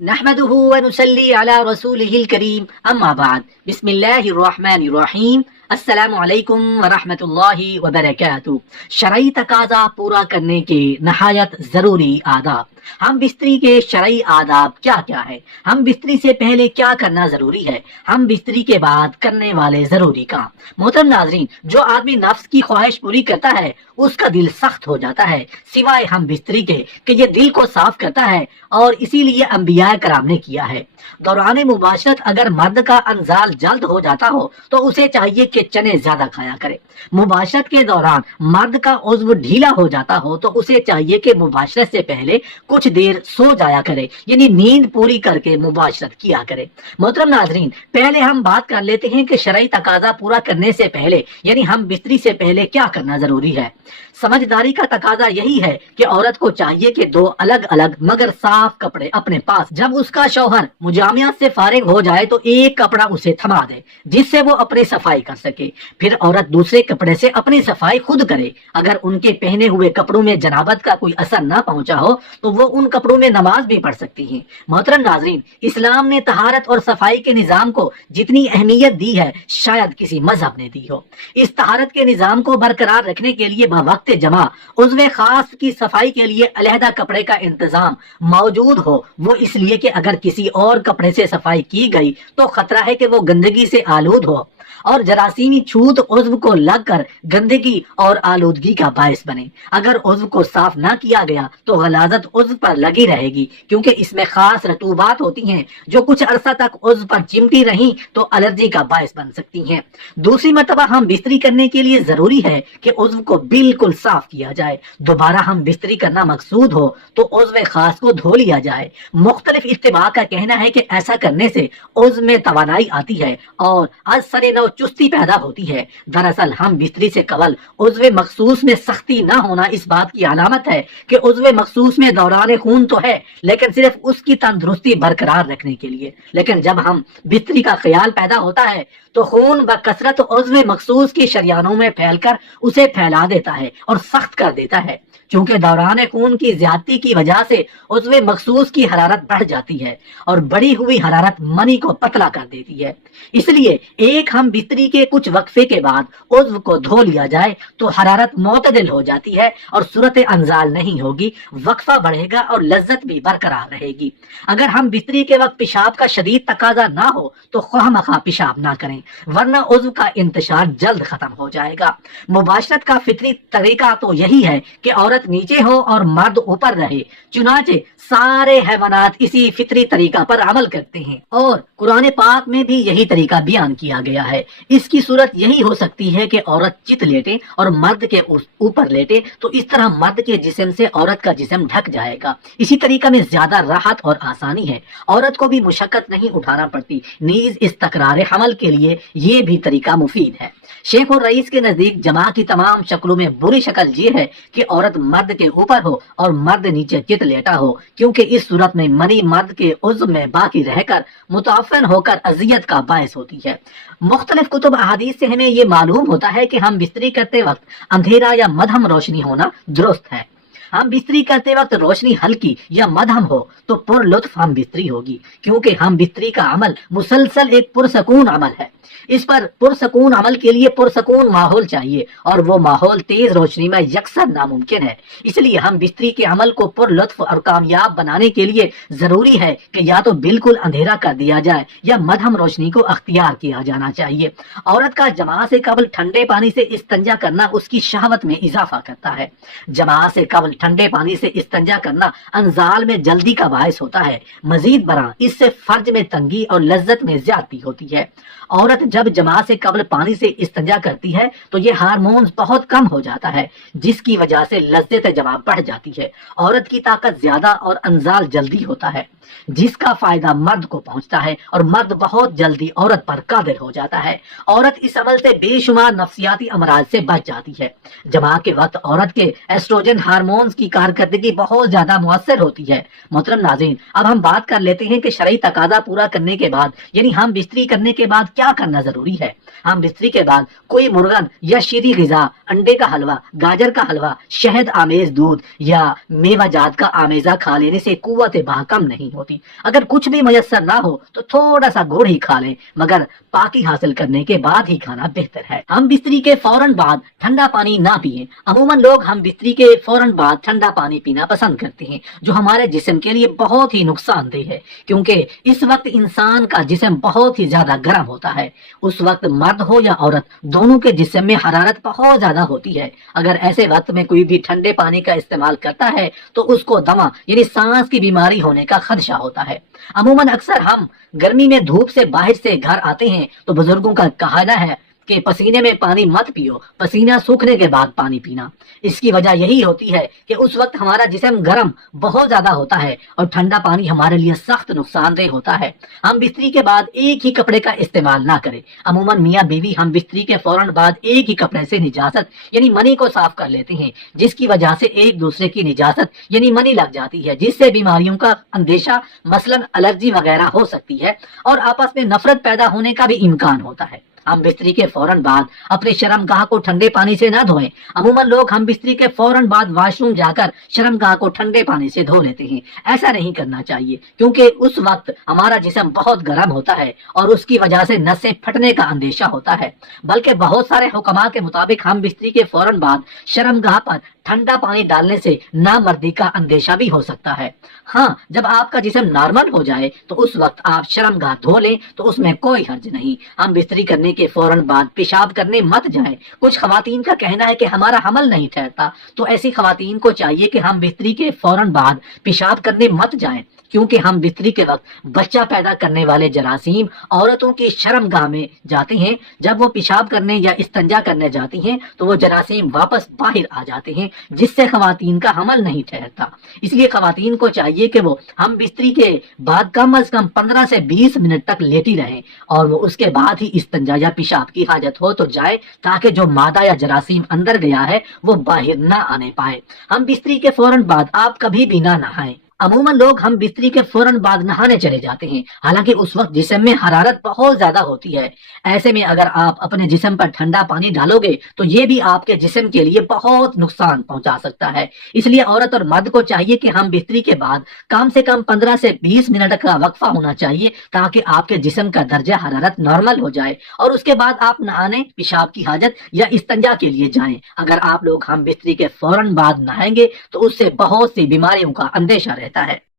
نحمده ونصلي على رسوله الكريم اما بعد بسم اللہ الرحمن الرحیم السلام علیکم ورحمۃ اللہ وبرکاتہ۔ شرعی تقاضا پورا کرنے کے نہایت ضروری آداب۔ ہم بستری کے شرعی آداب کیا کیا ہے؟ ہم بستری سے پہلے کیا کرنا ضروری ہے؟ ہم بستری کے بعد کرنے والے ضروری کام۔ محترم ناظرین، جو آدمی نفس کی خواہش پوری کرتا ہے اس کا دل سخت ہو جاتا ہے، سوائے ہم بستری کے کہ یہ دل کو صاف کرتا ہے، اور اسی لیے انبیاء کرام نے کیا ہے۔ دوران مباشرت اگر مرد کا انزال جلد ہو جاتا ہو تو اسے چاہیے کہ چنے زیادہ کھایا کرے۔ مباشرت کے دوران مرد کا عضو ڈھیلا ہو جاتا ہو تو اسے چاہیے کہ مباشرت سے پہلے کچھ دیر سو جایا کرے، یعنی نیند پوری کر کے مباشرت کیا کرے۔ محترم ناظرین، پہلے ہم بات کر لیتے ہیں کہ شرعی تقاضا پورا کرنے سے پہلے، یعنی ہم بستری سے پہلے کیا کرنا ضروری ہے۔ سمجھداری کا تقاضا یہی ہے کہ عورت کو چاہیے کہ دو الگ الگ مگر صاف کپڑے اپنے پاس، جب اس کا شوہر مجامعت سے فارغ ہو جائے تو ایک کپڑا اسے تھما دے جس سے وہ اپنی صفائی کر سکے، پھر عورت دوسرے کپڑے سے اپنی صفائی خود کرے۔ اگر ان کے پہنے ہوئے کپڑوں میں جنابت کا کوئی اثر نہ پہنچا ہو تو وہ ان کپڑوں میں نماز بھی پڑھ سکتی ہیں۔ محترم ناظرین، اسلام نے طہارت اور صفائی کے نظام کو جتنی اہمیت دی ہے شاید کسی مذہب نے دی ہو۔ اس طہارت کے نظام کو برقرار رکھنے کے لیے بوقت جمع عضو خاص کی صفائی کے لیے علیحدہ کپڑے کا انتظام موجود ہو، وہ اس لیے کہ اگر کسی اور کپڑے سے صفائی کی گئی تو خطرہ ہے کہ وہ گندگی سے آلود ہو اور جراثیمی چھوت عضو کو لگ کر گندگی اور آلودگی کا باعث بنے۔ اگر عضو کو صاف نہ کیا گیا تو غلاظت عضو پر لگی رہے گی، کیونکہ اس میں خاص رطوبات ہوتی ہیں جو کچھ عرصہ تک عضو پر چمٹی رہیں تو الرجی کا باعث بن سکتی ہیں۔ دوسری مرتبہ ہم بستری کرنے کے لیے ضروری ہے کہ عضو کو بالکل صاف کیا جائے۔ دوبارہ ہم بستری کرنا مقصود ہو تو عضو خاص کو دھو لیا جائے۔ مختلف اتباع کا کہنا ہے کہ ایسا کرنے سے عضو میں توانائی آتی ہے اور اثر نو چستی پیدا ہوتی ہے۔ دراصل ہم بستری سے قبل عضو مخصوص میں سختی نہ ہونا اس بات کی علامت ہے کہ عضو مخصوص میں دوران خون تو ہے، لیکن صرف اس کی تندرستی برقرار رکھنے کے لیے۔ لیکن جب ہم بستری کا خیال پیدا ہوتا ہے تو خون بکثرت عضو مخصوص کی شریانوں میں پھیل کر اسے پھیلا دیتا ہے اور سخت کر دیتا ہے۔ چونکہ دوران خون کی زیادتی کی وجہ سے عضو مخصوص کی حرارت بڑھ جاتی ہے اور بڑھی ہوئی حرارت منی کو پتلا کر دیتی ہے، اس لیے ایک ہم بستری کے کچھ وقفے کے بعد عضو کو دھو لیا جائے تو حرارت معتدل ہو جاتی ہے اور صورت انزال نہیں ہوگی، وقفہ بڑھے گا اور لذت بھی برقرار رہے گی۔ اگر ہم بستری کے وقت پیشاب کا شدید تقاضا نہ ہو تو خواہ مخواہ پیشاب نہ کریں، ورنہ عضو کا انتشار جلد ختم ہو جائے گا۔ مباشرت کا فطری طریقہ تو یہی ہے کہ عورت نیچے ہو اور مرد اوپر رہے، چنانچہ سارے حیوانات اسی فطری طریقہ پر عمل کرتے ہیں اور قرآن پاک میں بھی یہی طریقہ بیان کیا گیا ہے۔ اس کی صورت یہی ہو سکتی ہے کہ عورت چت لیٹے اور مرد کے اوپر لیٹے، تو اس طرح مرد کے جسم سے عورت کا جسم ڈھک جائے گا۔ اسی طریقہ میں زیادہ راحت اور آسانی ہے، عورت کو بھی مشقت نہیں اٹھانا پڑتی، نیز اس تکرار حمل کے لیے یہ بھی طریقہ مفید ہے۔ شیخ اور رئیس کے نزدیک جماع کی تمام شکلوں میں بری شکل یہ ہے کہ عورت مرد کے اوپر ہو اور مرد نیچے چت لیٹا ہو، کیونکہ اس صورت میں منی مرد کے عضو میں باقی رہ کر متعفن ہو کر اذیت کا باعث ہوتی ہے۔ مختلف کتب احادیث سے ہمیں یہ معلوم ہوتا ہے کہ ہم بستری کرتے وقت اندھیرا یا مدھم روشنی ہونا درست ہے۔ ہم بستری کرتے وقت روشنی ہلکی یا مدھم ہو تو پر لطف ہم بستری ہوگی، کیونکہ ہم بستری کا عمل مسلسل ایک پرسکون عمل ہے۔ اس پر پرسکون عمل کے لیے پرسکون ماحول چاہیے اور وہ ماحول تیز روشنی میں یکسر ناممکن ہے۔ اس لیے ہم بستری کے عمل کو پر لطف اور کامیاب بنانے کے لیے ضروری ہے کہ یا تو بالکل اندھیرا کر دیا جائے یا مدھم روشنی کو اختیار کیا جانا چاہیے۔ عورت کا جماع سے قبل ٹھنڈے پانی سے استنجا کرنا اس کی شہوت میں اضافہ کرتا ہے۔ جماع سے قبل ٹھنڈے پانی سے استنجا کرنا انزال میں جلدی کا باعث ہوتا ہے۔ مزید برآں اس سے فرج میں تنگی اور لذت میں زیادتی ہوتی ہے۔ عورت جب جماع سے قبل پانی سے استنجا کرتی ہے تو یہ ہارمونز بہت کم ہو جاتا ہے، جس کی وجہ سے لذت جماع بڑھ جاتی ہے۔ عورت کی طاقت زیادہ اور انزال جلدی ہوتا ہے، جس کا فائدہ مرد کو پہنچتا ہے اور مرد بہت جلدی عورت پر قادر ہو جاتا ہے۔ عورت اس عمل سے بے شمار نفسیاتی امراض سے بچ جاتی ہے۔ جماع کے وقت عورت کے ایسٹروجن ہارمون ہارمونز کی کارکردگی بہت زیادہ مؤثر ہوتی ہے۔ محترم ناظرین، اب ہم بات کر لیتے ہیں کہ شرعی تقاضا پورا کرنے کے بعد یعنی ہم بستری کرنے کے بعد کیا کرنا ضروری ہے۔ ہم بستری کے بعد کوئی مرغن یا شیریں غذا، انڈے کا حلوہ، گاجر کا حلوہ، شہد آمیز دودھ یا میوہ جات کا آمیزہ کھا لینے سے قوت بہا کم نہیں ہوتی۔ اگر کچھ بھی میسر نہ ہو تو تھوڑا سا گڑ ہی کھا لیں، مگر پاکی حاصل کرنے کے بعد ہی کھانا بہتر ہے۔ ہم بستری کے فوراً بعد ٹھنڈا پانی نہ پیئیں۔ عموماً لوگ ہم بستری کے فوراً بعد ٹھنڈا پانی پینا پسند کرتے ہیں، جو ہمارے جسم کے لیے بہت ہی نقصان دہ ہے، کیونکہ اس وقت انسان کا جسم بہت ہی زیادہ گرم ہوتا ہے۔ اس وقت مرد ہو یا عورت، دونوں کے جسم میں حرارت بہت زیادہ ہوتی ہے۔ اگر ایسے وقت میں کوئی بھی ٹھنڈے پانی کا استعمال کرتا ہے تو اس کو دمہ یعنی سانس کی بیماری ہونے کا خدشہ ہوتا ہے۔ عموماً اکثر ہم گرمی میں دھوپ سے باہر سے گھر آتے ہیں تو بزرگوں کا کہنا ہے کہ پسینے میں پانی مت پیو، پسینہ سوکھنے کے بعد پانی پینا۔ اس کی وجہ یہی ہوتی ہے کہ اس وقت ہمارا جسم گرم بہت زیادہ ہوتا ہے اور ٹھنڈا پانی ہمارے لیے سخت نقصان دہ ہوتا ہے۔ ہم بستری کے بعد ایک ہی کپڑے کا استعمال نہ کریں۔ عموماً میاں بیوی ہم بستری کے فوراً بعد ایک ہی کپڑے سے نجاست یعنی منی کو صاف کر لیتے ہیں، جس کی وجہ سے ایک دوسرے کی نجاست یعنی منی لگ جاتی ہے، جس سے بیماریوں کا اندیشہ مثلاً الرجی وغیرہ ہو سکتی ہے اور آپس میں نفرت پیدا ہونے کا بھی امکان ہوتا ہے۔ ہم بستری کے فوراً بعد اپنے شرمگاہ کو ٹھنڈے پانی سے نہ دھوئیں۔ عموماً لوگ ہم بستری کے فوراً بعد واش روم جا کر شرمگاہ کو ٹھنڈے پانی سے دھو لیتے ہیں۔ ایسا نہیں کرنا چاہیے، کیونکہ اس وقت ہمارا جسم بہت گرم ہوتا ہے اور اس کی وجہ سے نسیں پھٹنے کا اندیشہ ہوتا ہے۔ بلکہ بہت سارے حکماء کے مطابق ہم بستری کے فوراً بعد شرمگاہ پر ٹھنڈا پانی ڈالنے سے نامردی کا اندیشہ بھی ہو سکتا ہے۔ ہاں، جب آپ کا جسم نارمل ہو جائے تو اس وقت آپ شرمگاہ دھو لیں تو اس میں کوئی حرج نہیں۔ ہم بستری کرنے کے فوراً بعد پیشاب کرنے مت جائیں۔ کچھ خواتین کا کہنا ہے کہ ہمارا حمل نہیں ٹھہرتا، تو ایسی خواتین کو چاہیے کہ ہم بستری کے فوراً بعد پیشاب کرنے مت جائیں، کیونکہ ہم بستری کے وقت بچہ پیدا کرنے والے جراثیم عورتوں کی شرمگاہ میں جاتے ہیں۔ جب وہ پیشاب کرنے یا استنجا کرنے جاتی ہیں تو وہ جراثیم واپس باہر آ جاتے ہیں، جس سے خواتین کا حمل نہیں ٹھہرتا۔ اس لیے خواتین کو چاہیے کہ وہ ہم بستری کے بعد کم از کم 15 سے 20 منٹ تک لیٹی رہیں اور وہ اس کے بعد ہی استنجا یا پیشاب کی حاجت ہو تو جائے، تاکہ جو مادہ یا جراثیم اندر گیا ہے وہ باہر نہ آنے پائے۔ ہم بستری کے فوراً بعد آپ کبھی بھی نہ نہائیں۔ عموماً لوگ ہم بستری کے فوراً بعد نہانے چلے جاتے ہیں، حالانکہ اس وقت جسم میں حرارت بہت زیادہ ہوتی ہے۔ ایسے میں اگر آپ اپنے جسم پر ٹھنڈا پانی ڈالو گے تو یہ بھی آپ کے جسم کے لیے بہت نقصان پہنچا سکتا ہے۔ اس لیے عورت اور مرد کو چاہیے کہ ہم بستری کے بعد کم سے کم 15 سے 20 منٹ کا وقفہ ہونا چاہیے، تاکہ آپ کے جسم کا درجہ حرارت نارمل ہو جائے اور اس کے بعد آپ نہانے، پیشاب کی حاجت یا استنجا کے لیے جائیں۔ اگر آپ لوگ ہم بستری کے فوراً بعد نہائیں گے تو اس سے بہت سی بیماریوں کا اندیشہ رہتا ہے۔